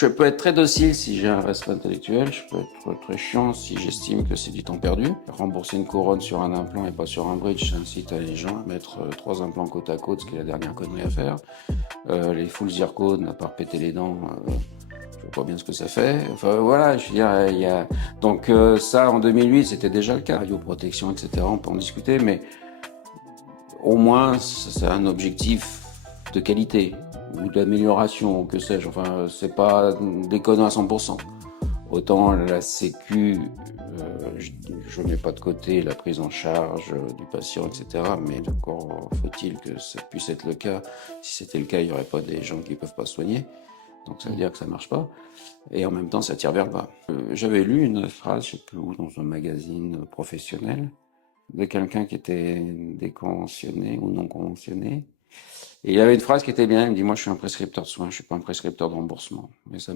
Je peux être très docile si j'ai un respect intellectuel, je peux être très chiant si j'estime que c'est du temps perdu. Rembourser une couronne sur un implant et pas sur un bridge, j'incite les gens à mettre 3 implants côte à côte, ce qui est la dernière connerie à faire. Les full zircones, à part péter les dents, je vois pas bien ce que ça fait. Enfin voilà, je veux dire, il y a... Donc ça, en 2008, c'était déjà le cas. Radioprotection, etc., on peut en discuter, mais au moins, c'est un objectif de qualité ou d'amélioration, que sais-je. Enfin, c'est pas déconnant à 100%. Autant la Sécu, je mets pas de côté la prise en charge du patient, etc. Mais encore faut-il que ça puisse être le cas. Si c'était le cas, il n'y aurait pas des gens qui ne peuvent pas se soigner. Donc ça veut dire que ça marche pas. Et en même temps, ça tire vers le bas. J'avais lu une phrase, je sais plus où, dans un magazine professionnel, de quelqu'un qui était déconventionné ou non conventionné. Et il y avait une phrase qui était bien, il me dit, moi je suis un prescripteur de soins, je suis pas un prescripteur de remboursement. Mais ça